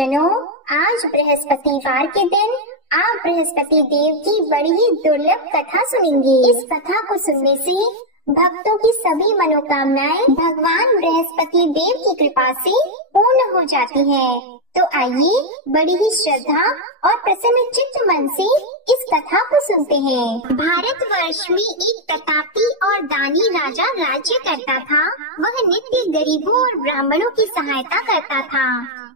जनो, आज बृहस्पतिवार के दिन आप बृहस्पति देव की बड़ी ही दुर्लभ कथा सुनेंगे। इस कथा को सुनने से भक्तों की सभी मनोकामनाएं भगवान बृहस्पति देव की कृपा से पूर्ण हो जाती है। तो आइए बड़ी ही श्रद्धा और प्रसन्न चित्त मन से इस कथा को सुनते हैं। भारतवर्ष में एक प्रतापी और दानी राजा राज्य करता था। वह नित्य गरीबों और ब्राह्मणों की सहायता करता था।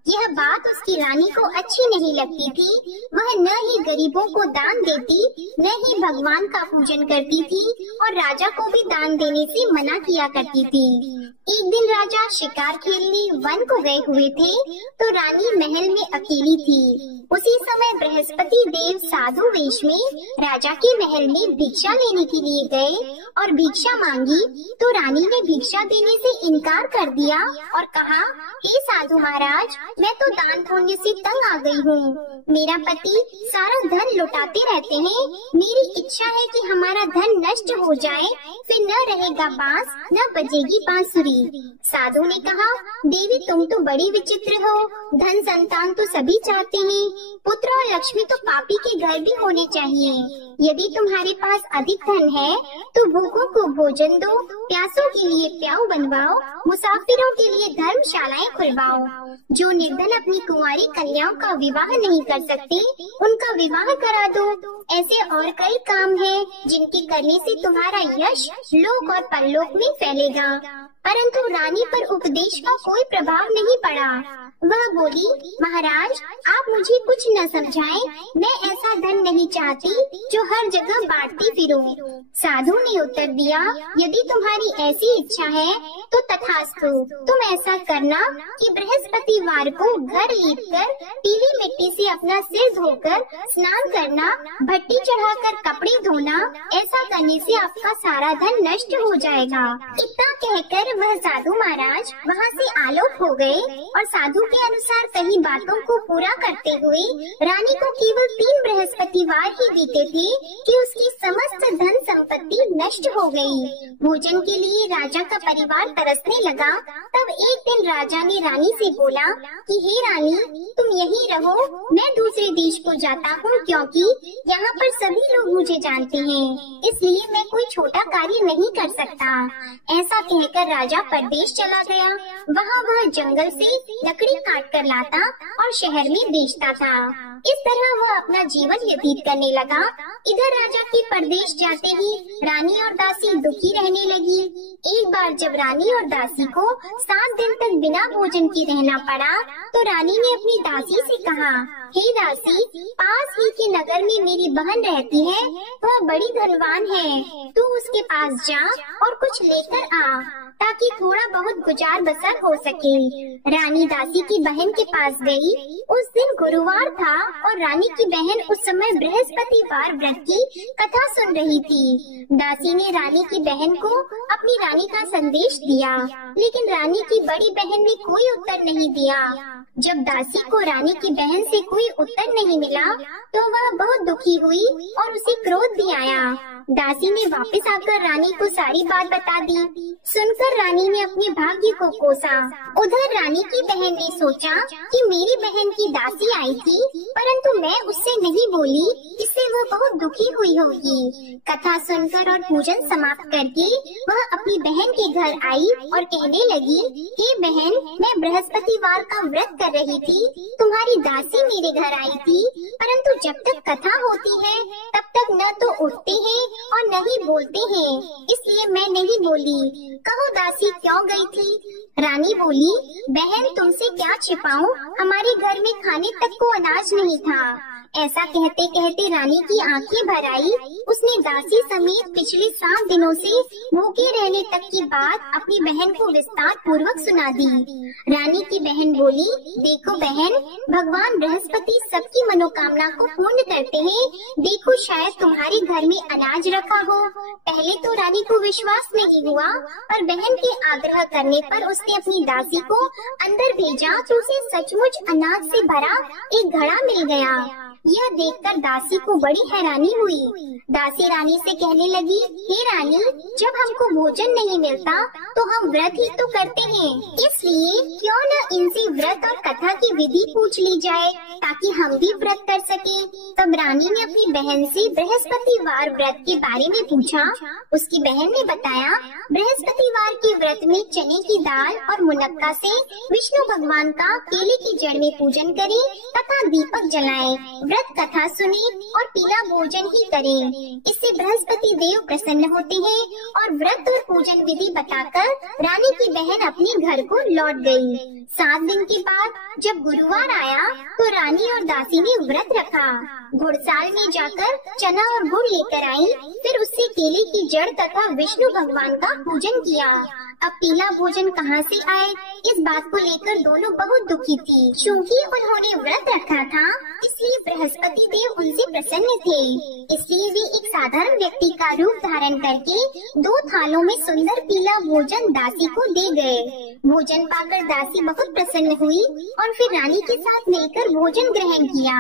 यह बात उसकी रानी को अच्छी नहीं लगती थी। वह न ही गरीबों को दान देती, न ही भगवान का पूजन करती थी और राजा को भी दान देने से मना किया करती थी। एक दिन राजा शिकार खेलने वन को गए हुए थे तो रानी महल में अकेली थी। उसी समय बृहस्पति देव साधु वेश में राजा के महल में भिक्षा लेने के लिए गए और भिक्षा मांगी तो रानी ने भिक्षा देने से इनकार कर दिया और कहा, हे साधु महाराज, मैं तो दान पुण्य से तंग आ गई हूँ। मेरा पति सारा धन लुटाते रहते हैं। मेरी इच्छा है कि हमारा धन नष्ट हो जाए, फिर न रहेगा बांस, न बजेगी बांसुरी। साधु ने कहा, देवी तुम तो बड़ी विचित्र हो। धन संतान तो सभी चाहते हैं, पुत्र और लक्ष्मी तो पापी के घर भी होने चाहिए। यदि तुम्हारे पास अधिक धन है तो भूखों को भोजन दो, प्यासों के लिए प्याऊ बनवाओ, मुसाफिरों के लिए धर्मशालाएं खुलवाओ। जो निर्धन अपनी कुंवारी कन्याओं का विवाह नहीं कर सकते, उनका विवाह करा दो। ऐसे और कई काम हैं जिनके करने से तुम्हारा यश लोक और परलोक में फैलेगा। परंतु रानी पर उपदेश का कोई प्रभाव नहीं पड़ा। वह बोली, महाराज आप मुझे कुछ न समझाएं, मैं ऐसा धन नहीं चाहती जो हर जगह बांटती फिरूं। साधु ने उत्तर दिया, यदि तुम्हारी ऐसी इच्छा है तो तथास्तु। तुम ऐसा करना कि बृहस्पतिवार को घर लीपकर पीली मिट्टी से अपना सिर धोकर स्नान करना, भट्टी चढ़ाकर कपड़े धोना। ऐसा करने से आपका सारा धन नष्ट हो जाएगा। इतना कहकर वह साधु महाराज वहाँ से आलोक हो गए और साधु के अनुसार कई बातों को पूरा करते हुए रानी को केवल 3 बृहस्पतिवार ही बीते थे कि उसकी समस्त धन संपत्ति नष्ट हो गई। भोजन के लिए राजा का परिवार तरसने लगा। तब एक दिन राजा ने रानी से बोला कि हे रानी, तुम यहीं रहो, मैं दूसरे देश को जाता हूँ क्योंकि यहाँ पर सभी लोग मुझे जानते हैं, इसलिए मैं कोई छोटा कार्य नहीं कर सकता। ऐसा कहकर राजा परदेश चला गया। वहाँ वह जंगल से लकड़ी काट कर लाता और शहर में बेचता था। इस तरह वह अपना जीवन व्यतीत करने लगा। इधर राजा के परदेश जाते ही रानी और दासी दुखी रहने लगी। एक बार जब रानी और दासी को 7 दिन तक बिना भोजन के रहना पड़ा तो रानी ने अपनी दासी से कहा, हे दासी, पास ही के नगर में मेरी बहन रहती है, वह बड़ी धनवान है, तू उसके पास जा और कुछ लेकर आ ताकि थोड़ा बहुत गुजार बसर हो सके। रानी दासी की बहन के पास गई। उस दिन गुरुवार था और रानी की बहन उस समय बृहस्पतिवार व्रत की कथा सुन रही थी। दासी ने रानी की बहन को अपनी रानी का संदेश दिया, लेकिन रानी की बड़ी बहन ने कोई उत्तर नहीं दिया। जब दासी को रानी की बहन से कोई उत्तर नहीं मिला तो वह बहुत दुखी हुई और उसे क्रोध भी आया। दासी ने वापस आकर रानी को सारी बात बता दी। सुनकर रानी ने अपने भाग्य को कोसा। उधर रानी की बहन ने सोचा कि मेरी बहन की दासी आई थी, परंतु मैं उससे नहीं बोली, इससे वह बहुत दुखी हुई होगी। कथा सुनकर और पूजन समाप्त करके वह अपनी बहन के घर आई और कहने लगी, हे बहन, मैं बृहस्पतिवार का व्रत कर रही थी, तुम्हारी दासी मेरे घर आई थी, परंतु जब तक कथा होती है तब तक न तो उठते हैं और न ही बोलते हैं, इसलिए मैं नहीं बोली। कहो दासी क्यों गई थी? रानी बोली, बहन तुमसे क्या छिपाऊं, हमारे घर में खाने तक को अनाज नहीं था। ऐसा कहते कहते रानी की आंखें भर आई। उसने दासी समेत पिछले 7 दिनों से भूखे रहने तक की बात अपनी बहन को विस्तार पूर्वक सुना दी। रानी की बहन बोली, देखो बहन, भगवान बृहस्पति सबकी मनोकामना को पूर्ण करते हैं। देखो शायद तुम्हारे घर में अनाज रखा हो। पहले तो रानी को विश्वास नहीं हुआ, पर बहन के आग्रह करने पर उसने अपनी दासी को अंदर भेजा तो उसे सचमुच अनाज से भरा एक घड़ा मिल गया। यह देखकर दासी को बड़ी हैरानी हुई। दासी रानी से कहने लगी, हे रानी, जब हमको भोजन नहीं मिलता तो हम व्रत ही तो करते हैं, इसलिए क्यों न इनसे व्रत और कथा की विधि पूछ ली जाए ताकि हम भी व्रत कर सके। तब रानी ने अपनी बहन से बृहस्पतिवार व्रत के बारे में पूछा। उसकी बहन ने बताया, बृहस्पतिवार के व्रत में चने की दाल और मुनक्का से विष्णु भगवान का केले की जड़ में पूजन करें तथा दीपक जलाएं, व्रत कथा सुने और पीला भोजन ही करें। इससे बृहस्पति देव प्रसन्न होते हैं। और व्रत और पूजन विधि बताकर रानी की बहन अपने घर को लौट गई। 7 दिन के बाद जब गुरुवार आया तो रानी और दासी ने व्रत रखा। घुड़साल में जाकर चना और गुड़ लेकर आई, फिर उससे केले की जड़ तथा विष्णु भगवान का पूजन किया। अब पीला भोजन कहाँ से आए, इस बात को लेकर दोनों बहुत दुखी थी। क्योंकि उन्होंने व्रत रखा था, इसलिए बृहस्पति देव उनसे प्रसन्न थे। इसलिए वे एक साधारण व्यक्ति का रूप धारण करके 2 थालों में सुंदर पीला भोजन दासी को दे गए। भोजन पाकर दासी बहुत प्रसन्न हुई और फिर रानी के साथ मिलकर भोजन ग्रहण किया।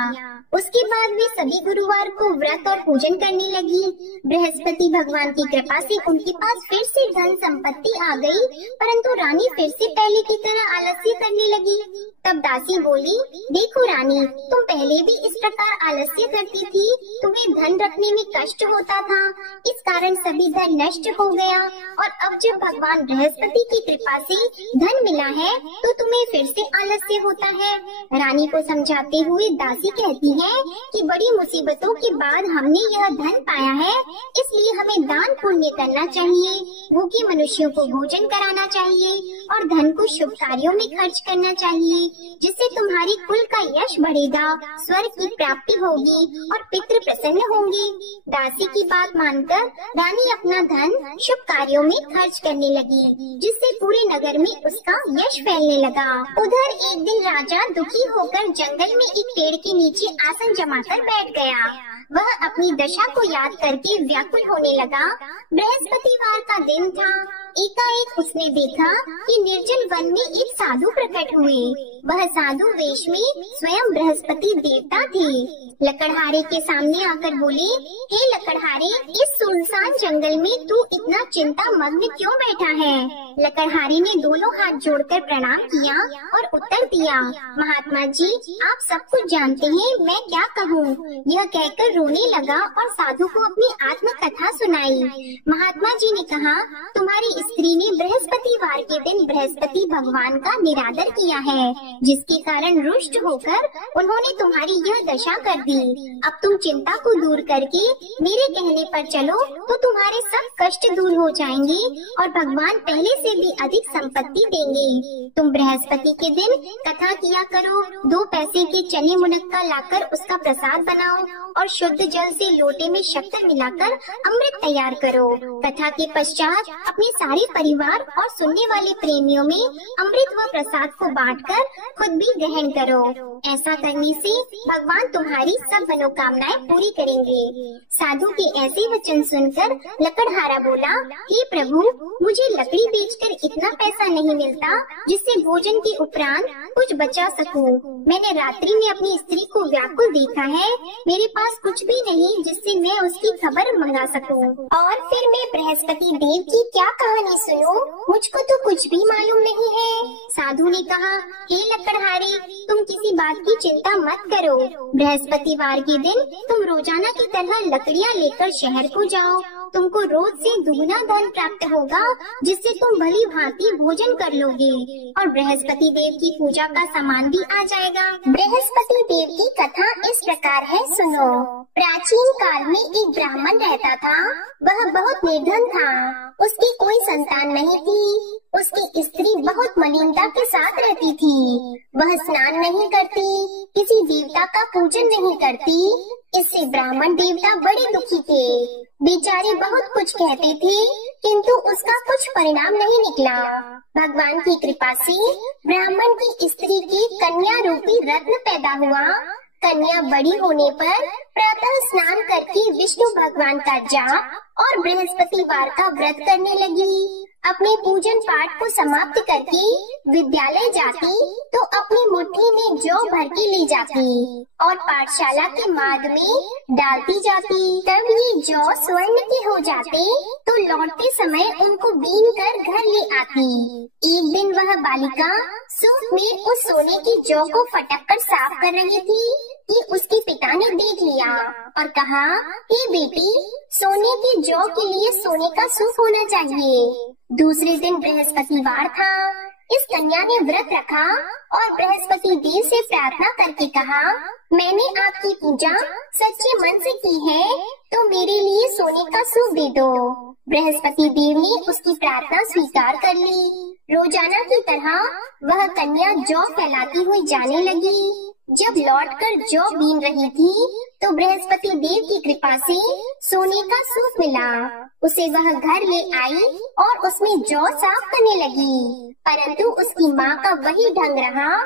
उसके बाद वे सभी गुरुवार को व्रत और पूजन करने लगी। बृहस्पति भगवान की कृपा से उनके पास फिर से धन संपत्ति आ गई, परंतु रानी फिर से पहले की तरह आलस्य करने लगी। तब दासी बोली, देखो रानी, तुम पहले भी इस प्रकार आलस्य करती थी, तुम्हें धन रखने में कष्ट होता था, इस कारण सभी धन नष्ट हो गया, और अब जब भगवान बृहस्पति की कृपा से धन मिला है तो तुम्हें फिर से आलस्य होता है। रानी को समझाते हुए दासी कहती है कि बड़ी मुसीबतों के बाद हमने यह धन पाया है, इसलिए हमें दान पुण्य करना चाहिए, भूखे मनुष्यों को भोजन कराना चाहिए और धन को शुभ कार्यों में खर्च करना चाहिए, जिससे तुम्हारी कुल का यश बढ़ेगा, स्वर्ग की प्राप्ति होगी और पितृ प्रसन्न होंगे। दासी की बात मानकर रानी अपना धन शुभ कार्यों में खर्च करने लगी, जिससे पूरे नगर में उसका यश फैलने लगा। उधर एक दिन राजा दुखी होकर जंगल में एक पेड़ के नीचे आसन जमाकर बैठ गया। वह अपनी दशा को याद करके व्याकुल होने लगा। बृहस्पतिवार का दिन था। एकाएक उसने देखा कि निर्जन वन में एक साधु प्रकट हुए। वह साधु वेश में स्वयं बृहस्पति देवता थे। लकड़हारे के सामने आकर बोले, हे लकड़हारे, इस सुनसान जंगल में तू इतना चिंता मग्न क्यों बैठा है? लकड़हारे ने दोनों हाथ जोड़कर प्रणाम किया और उत्तर दिया, महात्मा जी, आप सब कुछ जानते हैं, मैं क्या कहूँ। यह कहकर रोने लगा और साधु को अपनी आत्म कथा सुनाई। महात्मा जी ने कहा, तुम्हारी स्त्री ने बृहस्पतिवार के दिन बृहस्पति भगवान का निरादर किया है, जिसके कारण रुष्ट होकर उन्होंने तुम्हारी यह दशा कर दी। अब तुम चिंता को दूर करके मेरे कहने पर चलो तो तुम्हारे सब कष्ट दूर हो जाएंगे और भगवान पहले से भी अधिक संपत्ति देंगे। तुम बृहस्पति के दिन कथा किया करो, 2 पैसे के चने मुनक्का लाकर उसका प्रसाद बनाओ और शुद्ध जल से लोटे में शक्कर मिलाकर अमृत तैयार करो। कथा के पश्चात अपने सारे परिवार और सुनने वाले प्रेमियों में अमृत व प्रसाद को बांटकर खुद भी ग्रहण करो। ऐसा करने से भगवान तुम्हारी सब मनोकामनाएं पूरी करेंगे। साधु के ऐसे वचन सुनकर लकड़हारा बोला, हे प्रभु, मुझे लकड़ी बेचकर इतना पैसा नहीं मिलता जिससे भोजन के उपरांत कुछ बचा सकूं। मैंने रात्रि में अपनी स्त्री को व्याकुल देखा है, मेरे पास कुछ भी नहीं जिससे मैं उसकी खबर मंगा सकूं। और फिर मैं बृहस्पति देव की क्या कहानी सुनूं? मुझको तो कुछ भी मालूम नहीं है। साधु ने कहा, हे लकड़हारे, तुम किसी बात की चिंता मत करो। बृहस्पतिवार के दिन तुम रोजाना की तरह लकड़ियाँ लेकर शहर को जाओ। तुमको रोज से दुगना धन प्राप्त होगा, जिससे तुम भली भांति भोजन कर लोगे और बृहस्पति देव की पूजा का सामान भी आ जाएगा। बृहस्पति देव की कथा इस प्रकार है, सुनो। प्राचीन काल में एक ब्राह्मण रहता था। वह बहुत निर्धन था। उसकी कोई संतान नहीं थी। उसकी स्त्री बहुत मलिनता के साथ रहती थी। वह स्नान नहीं करती, किसी देवता का पूजन नहीं करती। इससे ब्राह्मण देवता बड़े दुखी थे। बेचारे बहुत कुछ कहते थे, किंतु उसका कुछ परिणाम नहीं निकला। भगवान की कृपा से ब्राह्मण की स्त्री की कन्या रूपी रत्न पैदा हुआ। कन्या बड़ी होने पर प्रातः स्नान करके विष्णु भगवान का जाप और बृहस्पतिवार का व्रत करने लगी। अपने पूजन पाठ को समाप्त करके विद्यालय जाती तो अपनी मुट्ठी में जौ भर के ले जाती और पाठशाला के मार्ग में डालती जाती। तब ये जौ स्वर्ण के हो जाते तो लौटते समय उनको बीन कर घर ले आती। एक दिन वह बालिका सूप में उस सोने की जौ को फटक कर साफ कर रही थी कि उसके पिता ने देख लिया और कहा, हे बेटी, सोने की जौ के लिए सोने का सूप होना चाहिए। दूसरे दिन बृहस्पतिवार था। इस कन्या ने व्रत रखा और बृहस्पति देव से प्रार्थना करके कहा, मैंने आपकी पूजा सच्चे मन से की है तो मेरे लिए सोने का सूप दे दो। बृहस्पति देव ने उसकी प्रार्थना स्वीकार कर ली। रोजाना की तरह वह कन्या जौ फैलाती हुई जाने लगी। जब लौटकर जौ बीन रही थी तो बृहस्पति देव की कृपा से सोने का सूप मिला। उसे वह घर ले आई और उसमें जौ साफ करने लगी, परंतु उसकी माँ का वही ढंग रहा।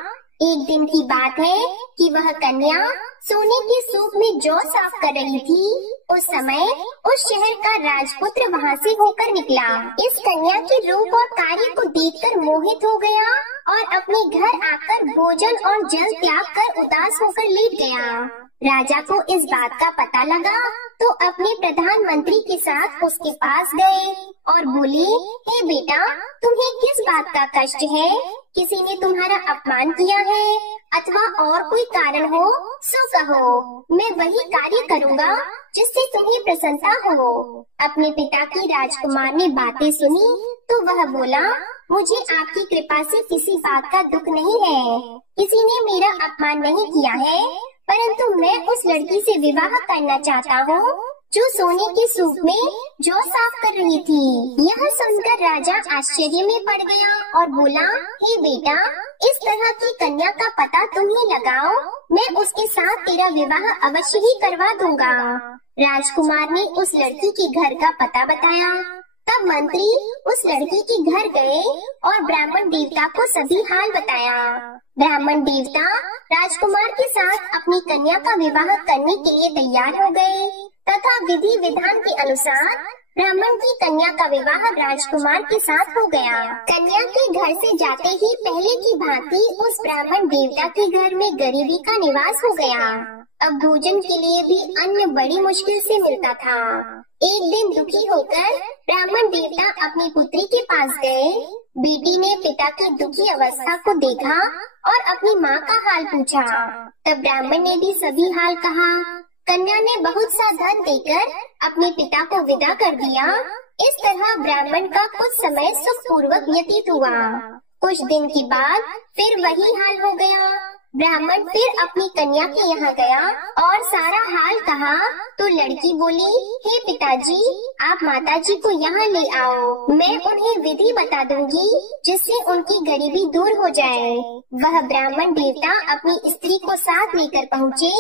एक दिन की बात है कि वह कन्या सोने के सूप में जौ साफ कर रही थी। उस समय उस शहर का राजपुत्र वहाँ से होकर निकला। इस कन्या के रूप और कार्य को देखकर मोहित हो गया और अपने घर आकर भोजन और जल त्याग कर उदास होकर लेट गया। राजा को इस बात का पता लगा तो अपने प्रधानमंत्री के साथ उसके पास गए और बोले, हे बेटा, तुम्हें किस बात का कष्ट है? किसी ने तुम्हारा अपमान किया है अथवा और कोई कारण हो सो कहो, मैं वही कार्य करूँगा जिससे तुम्हें प्रसन्नता हो। अपने पिता की राजकुमार ने बातें सुनी तो वह बोला, मुझे आपकी कृपा से किसी बात का दुख नहीं है। किसी ने मेरा अपमान नहीं किया है, परंतु मैं उस लड़की से विवाह करना चाहता हूँ जो सोने के सूप में जौ साफ कर रही थी। यह सुनकर राजा आश्चर्य में पड़ गया और बोला, हे बेटा, इस तरह की कन्या का पता तुम ही लगाओ, मैं उसके साथ तेरा विवाह अवश्य ही करवा दूंगा। राजकुमार ने उस लड़की के घर का पता बताया। तब मंत्री उस लड़की के घर गए और ब्राह्मण देवता को सभी हाल बताया। ब्राह्मण देवता राजकुमार के साथ अपनी कन्या का विवाह करने के लिए तैयार हो गए तथा विधि विधान के अनुसार ब्राह्मण की कन्या का विवाह राजकुमार के साथ हो गया। कन्या के घर से जाते ही पहले की भांति उस ब्राह्मण देवता के घर में गरीबी का निवास हो गया। अब भोजन के लिए भी अन्न बड़ी मुश्किल से मिलता था। एक दिन दुखी होकर ब्राह्मण देवता अपनी पुत्री के पास गए। बेटी ने पिता की दुखी अवस्था को देखा और अपनी माँ का हाल पूछा। तब ब्राह्मण ने भी सभी हाल कहा। कन्या ने बहुत सा धन देकर अपने पिता को विदा कर दिया। इस तरह ब्राह्मण का कुछ समय सुख पूर्वक व्यतीत हुआ। कुछ दिन के बाद फिर वही हाल हो गया। ब्राह्मण फिर अपनी कन्या के यहाँ गया और सारा हाल कहा तो लड़की बोली, हे पिताजी, आप माताजी को यहाँ ले आओ, मैं उन्हें विधि बता दूंगी जिससे उनकी गरीबी दूर हो जाए। वह ब्राह्मण देवता अपनी स्त्री को साथ लेकर पहुँचे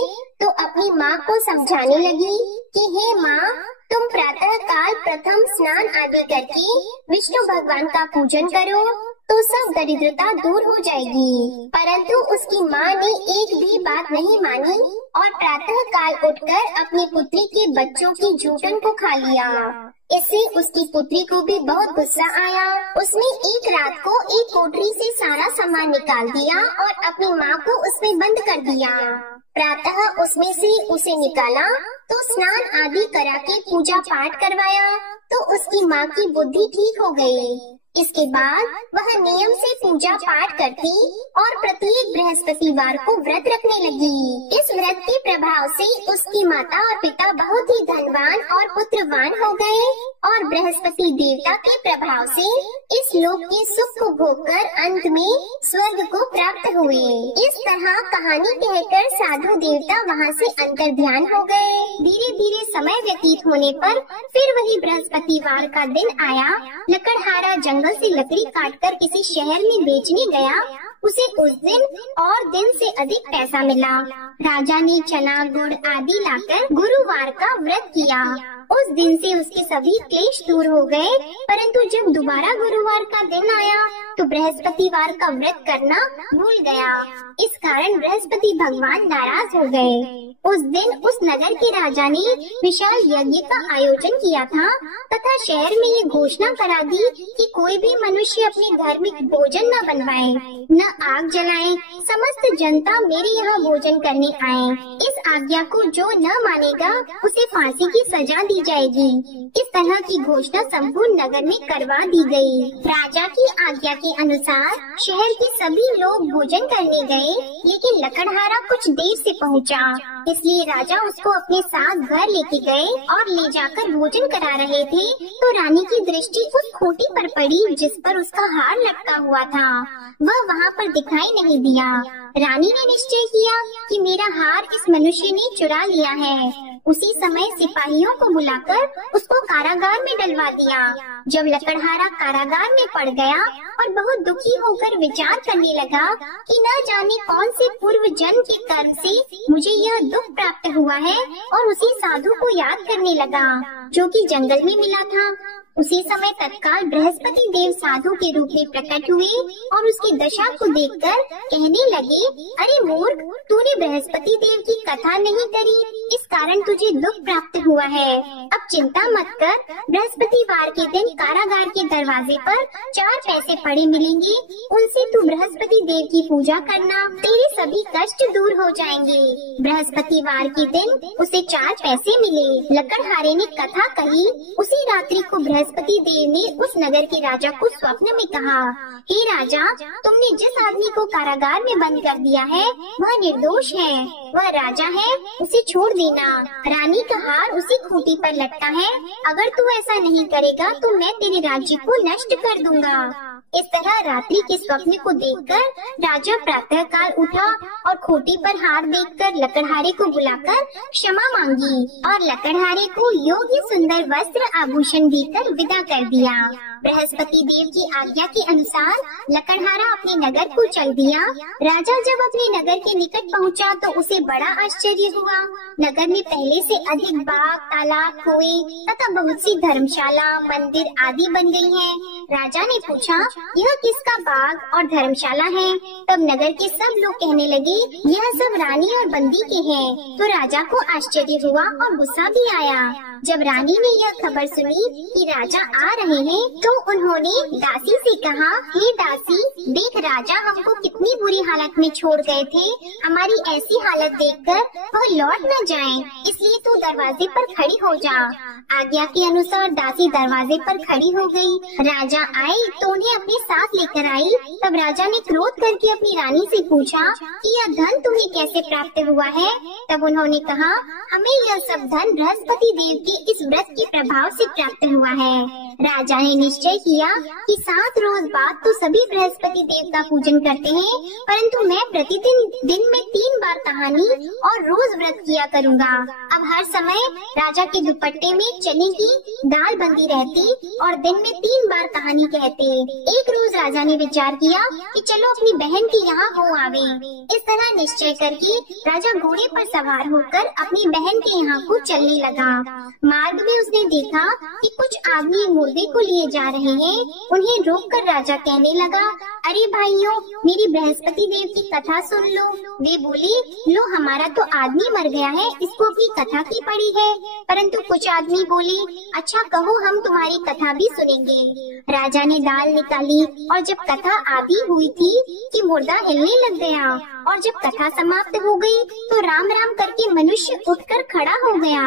तो अपनी माँ को समझाने लगी कि हे माँ, तुम प्रातः काल प्रथम स्नान आदि करके विष्णु भगवान का पूजन करो तो सब दरिद्रता दूर हो जाएगी। परंतु उसकी माँ ने एक भी बात नहीं मानी और प्रातः काल उठकर अपनी पुत्री के बच्चों की जूठन को खा लिया। इससे उसकी पुत्री को भी बहुत गुस्सा आया। उसने एक रात को एक कोठरी से सारा सामान निकाल दिया और अपनी माँ को उसमें बंद कर दिया। प्रातः उसमें से उसे निकाला तो स्नान आदि करा के पूजा पाठ करवाया तो उसकी माँ की बुद्धि ठीक हो गई। इसके बाद वह नियम से पूजा पाठ करती और प्रत्येक बृहस्पतिवार को व्रत रखने लगी। इस व्रत के प्रभाव से उसकी माता और पिता बहुत ही धनवान और पुत्रवान हो गए और बृहस्पति देवता के प्रभाव से इस लोक के सुख को भोगकर अंत में स्वर्ग को प्राप्त हुए। इस तरह कहानी कहकर साधु देवता वहाँ से अंतर्ध्यान हो गए। धीरे धीरे समय व्यतीत होने पर फिर वही बृहस्पतिवार का दिन आया। लकड़हारा जंगल से लकड़ी काटकर किसी शहर में बेचने गया। उसे उस दिन और दिन से अधिक पैसा मिला। राजा ने चना गुड़ आदि लाकर गुरुवार का व्रत किया। उस दिन से उसके सभी क्लेश दूर हो गए। परंतु जब दोबारा गुरुवार का दिन आया तो बृहस्पतिवार का व्रत करना भूल गया। इस कारण बृहस्पति भगवान नाराज हो गए। उस दिन उस नगर के राजा ने विशाल यज्ञ का आयोजन किया था तथा शहर में ये घोषणा करा दी कि कोई भी मनुष्य अपने घर में भोजन न बनवाए, न आग जलाए। समस्त जनता मेरे यहाँ भोजन करने आए। इस आज्ञा को जो न मानेगा उसे फांसी की सजा दी जाएगी। इस तरह की घोषणा संपूर्ण नगर में करवा दी गई। राजा की आज्ञा के अनुसार शहर के सभी लोग भोजन करने गए, लेकिन लकड़हारा कुछ देर से पहुंचा, इसलिए राजा उसको अपने साथ घर लेके गए और ले जाकर भोजन करा रहे थे तो रानी की दृष्टि उस खूंटी पर पड़ी जिस पर उसका हार लटका हुआ था। वह वहाँ पर दिखाई नहीं दिया। रानी ने निश्चय किया कि मेरा हार इस मनुष्य ने चुरा लिया है। उसी समय सिपाहियों को बुलाकर उसको कारागार में डलवा दिया। जब लकड़हारा कारागार में पड़ गया और बहुत दुखी होकर विचार करने लगा कि न जाने कौन से पूर्व जन्म के कर्म से मुझे यह दुख प्राप्त हुआ है, और उसी साधु को याद करने लगा जो कि जंगल में मिला था। उसी समय तत्काल बृहस्पति देव साधु के रूप में प्रकट हुए और उसकी दशा को देखकर कहने लगे, अरे मूर्ख, तूने बृहस्पति देव की कथा नहीं करी, इस कारण तुझे दुख प्राप्त हुआ है। अब चिंता मत कर, बृहस्पतिवार के दिन कारागार के दरवाजे पर 4 पैसे पड़े मिलेंगे, उनसे तू बृहस्पति देव की पूजा करना, तेरे सभी कष्ट दूर हो जाएंगे। बृहस्पतिवार के दिन उसे 4 पैसे मिले। लकड़हारे ने कथा कही। उसी रात्रि को बृहस्पति देव ने उस नगर के राजा को स्वप्न में कहा, हे राजा, तुमने जिस आदमी को कारागार में बंद कर दिया है वह निर्दोष है, वह राजा है, उसे छोड़ देना। रानी का हार उसी खूंटी पर लटका है, अगर तू ऐसा नहीं करेगा तो मैं तेरे राज्य को नष्ट कर दूंगा। इस तरह रात्रि के स्वप्न को देखकर राजा प्रातः काल उठा और खूंटी पर हार देखकर लकड़हारे को बुलाकर क्षमा मांगी और लकड़हारे को योग्य सुंदर वस्त्र आभूषण देकर विदा कर दिया। बृहस्पति देव की आज्ञा के अनुसार लकड़हारा अपने नगर को चल दिया। राजा जब अपने नगर के निकट पहुंचा तो उसे बड़ा आश्चर्य हुआ। नगर में पहले से अधिक बाग, तालाब, कुएं तथा बहुत सी धर्मशाला, मंदिर आदि बन गई हैं। राजा ने पूछा, यह किसका बाग और धर्मशाला है? तब नगर के सब लोग कहने लगे, यह सब रानी और बंदी के हैं। तो राजा को आश्चर्य हुआ और गुस्सा भी आया। जब रानी ने यह खबर सुनी कि राजा आ रहे हैं तो उन्होंने दासी से कहा, हे दासी, देख राजा हमको कितनी बुरी हालत में छोड़ गए थे, हमारी ऐसी हालत देखकर वह लौट न जाएं, इसलिए तू दरवाजे पर खड़ी हो जा। आज्ञा के अनुसार दासी दरवाजे पर खड़ी हो गई। राजा आए तो उन्हें अपने साथ लेकर आई। तब राजा ने क्रोध करके अपनी रानी से पूछा कि यह धन तुम्हें कैसे प्राप्त हुआ है? तब उन्होंने कहा, हमें यह सब धन बृहस्पति देव के इस व्रत के प्रभाव से प्राप्त हुआ है। राजा ने निश्चय किया कि 7 रोज बाद तो सभी बृहस्पति देव का पूजन करते हैं, परंतु मैं प्रतिदिन दिन में 3 बार कहानी और रोज व्रत किया करूँगा। अब हर समय राजा के दुपट्टे में चने की दाल बंधी रहती और दिन में 3 बार कहानी कहते। एक रोज राजा ने विचार किया कि चलो अपनी बहन के यहाँ हो आवे। इस तरह निश्चय करके राजा घोड़े पर सवार होकर अपनी बहन के यहाँ को चलने लगा। मार्ग में उसने देखा कि कुछ आदमी मुर्दे को लिए जा रहे हैं। उन्हें रोककर राजा कहने लगा, अरे भाइयों, मेरी बृहस्पति देव की कथा सुन लो। वे बोले, लो हमारा तो आदमी मर गया है, इसको अपनी कथा की पड़ी है। परंतु कुछ आदमी बोले, अच्छा कहो, हम तुम्हारी कथा भी सुनेंगे। राजा ने दाल निकाली और जब कथा आधी हुई थी कि मुर्दा हिलने लग गया, और जब कथा समाप्त हो गई तो राम राम करके मनुष्य उठकर खड़ा हो गया।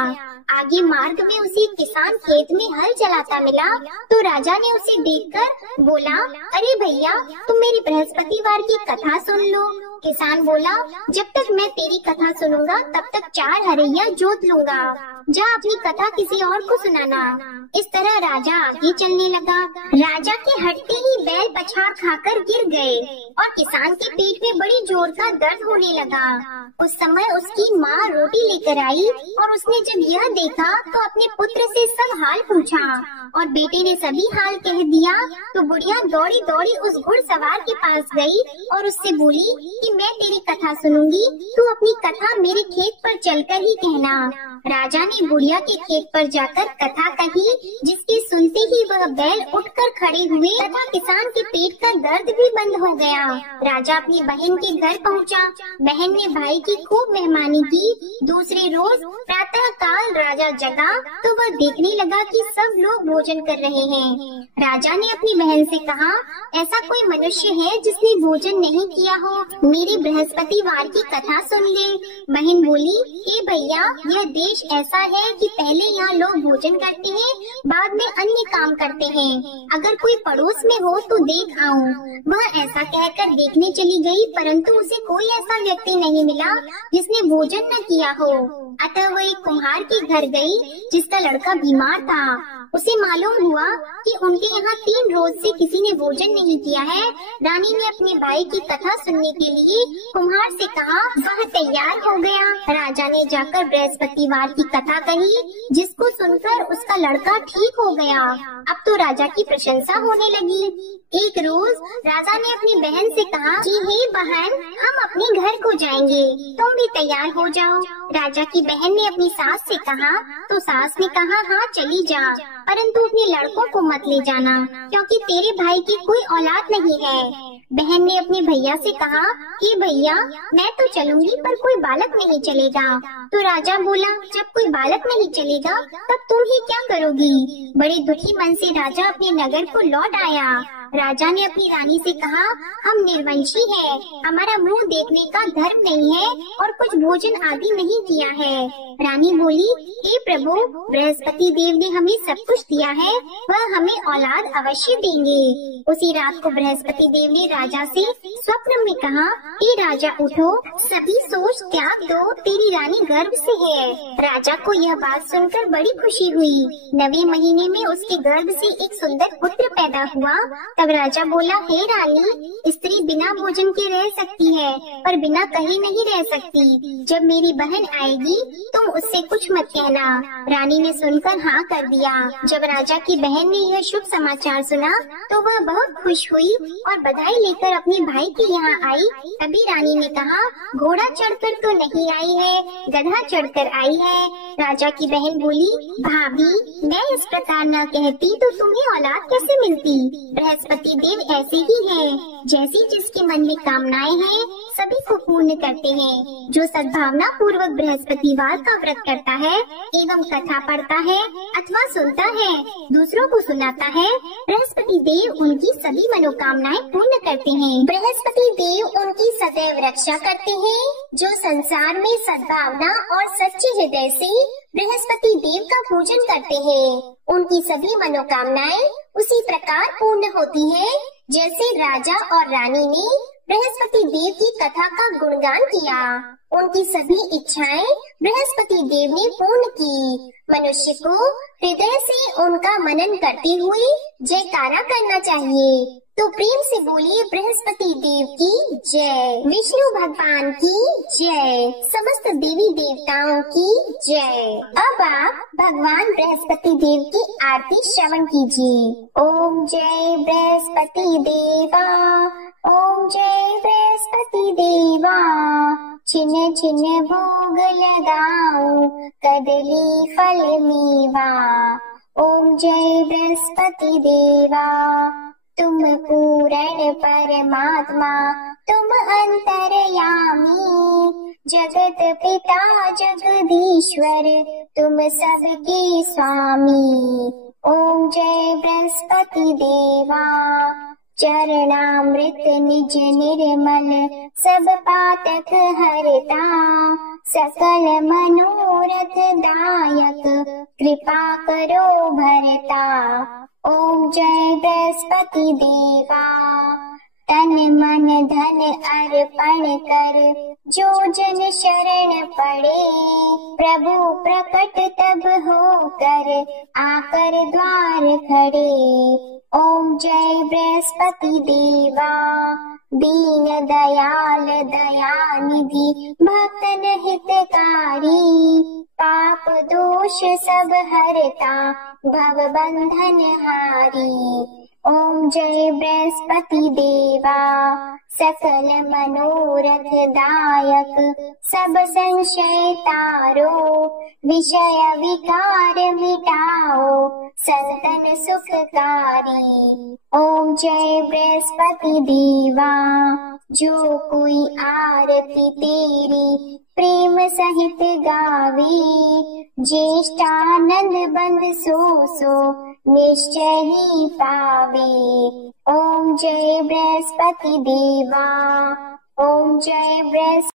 आगे मार्ग में उसे किसान खेत में हल चलाता मिला तो राजा ने उसे देखकर बोला, अरे भैया, तुम मेरी बृहस्पतिवार की कथा सुन लो। किसान बोला, जब तक मैं तेरी कथा सुनूंगा तब तक 4 हरैया जोत लूंगा, जा अपनी कथा किसी और को सुनाना। इस तरह राजा आगे चलने लगा। राजा के हटते ही बैल पछाड़ खाकर गिर गए और किसान के पेट में बड़ी जोर का दर्द होने लगा। उस समय उसकी माँ रोटी लेकर आई और उसने जब यह देखा तो अपने पुत्र से सब हाल पूछा और बेटे ने सभी हाल कह दिया। तो बुढ़िया दौड़ी दौड़ी उस घुड़सवार के पास गई और उससे बोली कि भी मैं तेरी कथा सुनूंगी, तू अपनी कथा मेरे खेत पर चलकर ही कहना। राजा ने बुढ़िया के खेत पर जाकर कथा कही, जिसके सुनते ही वह बैल उठकर खड़े हुए तथा किसान के पेट का दर्द भी बंद हो गया। राजा अपनी बहन के घर पहुंचा। बहन ने भाई की खूब मेहमानी की। दूसरे रोज प्रातः काल राजा जगा तो वह देखने लगा कि सब लोग भोजन कर रहे हैं। राजा ने अपनी बहन से कहा, ऐसा कोई मनुष्य है जिसने भोजन नहीं किया हो? मेरे बृहस्पतिवार की कथा सुन ले। बहन बोली, हे भैया, यह देश ऐसा है कि पहले यहाँ लोग भोजन करते हैं, बाद में अन्य काम करते हैं। अगर कोई पड़ोस में हो तो देख आऊं। वह ऐसा कहकर देखने चली गई, परंतु उसे कोई ऐसा व्यक्ति नहीं मिला जिसने भोजन न किया हो। अतः वह एक कुम्हार के घर गई जिसका लड़का बीमार था। उसे मालूम हुआ कि उनके यहाँ 3 रोज से किसी ने भोजन नहीं किया है। रानी ने अपने भाई की कथा सुनने के लिए कुम्हार से कहा, वह तैयार हो गया। राजा ने जाकर बृहस्पतिवार की कथा कही, जिसको सुनकर उसका लड़का ठीक हो गया। अब तो राजा की प्रशंसा होने लगी। एक रोज राजा ने अपनी बहन से कहा कि हे बहन, हम अपने घर को जाएंगे, तुम भी तैयार हो जाओ। राजा की बहन ने अपनी सास से कहा तो सास ने कहा, हाँ चली जा, परंतु अपने लड़कों को मत ले जाना, क्योंकि तेरे भाई की कोई औलाद नहीं है। बहन ने अपने भैया से कहा कि भैया, मैं तो चलूंगी पर कोई बालक नहीं चलेगा। तो राजा बोला, जब कोई बालक नहीं चलेगा तब तुम ही क्या करोगी? बड़े दुखी मन से राजा अपने नगर को लौट आया। राजा ने अपनी रानी से कहा, हम निर्वंशी हैं, हमारा मुंह देखने का धर्म नहीं है और कुछ भोजन आदि नहीं किया है। रानी बोली, हे प्रभु, बृहस्पति देव ने हमें सब कुछ दिया है, वह हमें औलाद अवश्य देंगे। उसी रात को बृहस्पति देव ने राजा से स्वप्न में कहा, हे राजा उठो, सभी सोच त्याग दो, तेरी रानी गर्भ से है। राजा को यह बात सुनकर बड़ी खुशी हुई। 9वें महीने में उसके गर्भ से एक सुंदर पुत्र पैदा हुआ। तब राजा बोला, हे रानी, स्त्री बिना भोजन के रह सकती है पर बिना कहीं नहीं रह सकती। जब मेरी बहन आएगी तुम उससे कुछ मत कहना। रानी ने सुनकर हाँ कर दिया। जब राजा की बहन ने यह शुभ समाचार सुना तो वह बहुत खुश हुई और बधाई लेकर अपने भाई के यहाँ आई। तभी रानी ने कहा, घोड़ा चढ़कर तो नहीं आई है, गधा चढ़कर आई है। राजा की बहन बोली, भाभी, मैं इस प्रकार न कहती तो तुम्हें औलाद कैसे मिलती? बृहस्पति देव ऐसे ही हैं, जैसी जिसके मन में कामनाएं हैं सभी को पूर्ण करते हैं। जो सद्भावना पूर्वक बृहस्पतिवार का व्रत करता है एवं कथा पढ़ता है अथवा सुनता है, दूसरों को सुनाता है, बृहस्पति देव उनकी सभी मनोकामनाएं पूर्ण करते हैं। बृहस्पति देव उनकी सदैव रक्षा करते हैं। जो संसार में सद्भावना और सच्चे हृदय से बृहस्पति देव का पूजन करते हैं, उनकी सभी मनोकामनाएं उसी प्रकार पूर्ण होती है जैसे राजा और रानी ने बृहस्पति देव की कथा का गुणगान किया। उनकी सभी इच्छाएं बृहस्पति देव ने पूर्ण की। मनुष्य को हृदय से उनका मनन करते हुए जयकारा करना चाहिए। तो प्रेम से बोलिए, बृहस्पति देव की जय, विष्णु भगवान की जय, समस्त देवी देवताओं की जय। अब आप भगवान बृहस्पति देव की आरती श्रवण कीजिए। ओम जय बृहस्पति देवा, ओम जय बृहस्पति देवा, छिन्न छिन्न भोग लगाओ, कदली फल मेवा। ओम जय बृहस्पति देवा, तुम पूर्ण परमात्मा, तुम अंतर्यामी, जगत पिता जगदीश्वर, तुम सबके स्वामी। ओम जय बृहस्पति देवा, चरणामृत निज निर्मल, सब पातक हरता, सकल मनोरथ दायक, कृपा करो भरता। ओम जय बृहस्पति देवा, तन मन धन अर्पण कर, जो जन शरण पड़े, प्रभु प्रकट तब होकर, आकर द्वार खड़े। ओम जय बृहस्पति देवा, दीन दयाल दयानिधि, भक्तन हितकारी, पाप दोष सब हरता, भव बंधन हारी। ओम जय बृहस्पति देवा, सकल मनोरथ दायक, सब संशय तारो, विषय विकार मिटाओ, संतन सुखकारी। ओम जय बृहस्पति देवा, जो कोई आरती तेरी प्रेम सहित गावे, ज्येष्ठानंद बंद सो निश्चय ही पावे। ओम जय बृहस्पति देवा, ओम जय बृहस्पति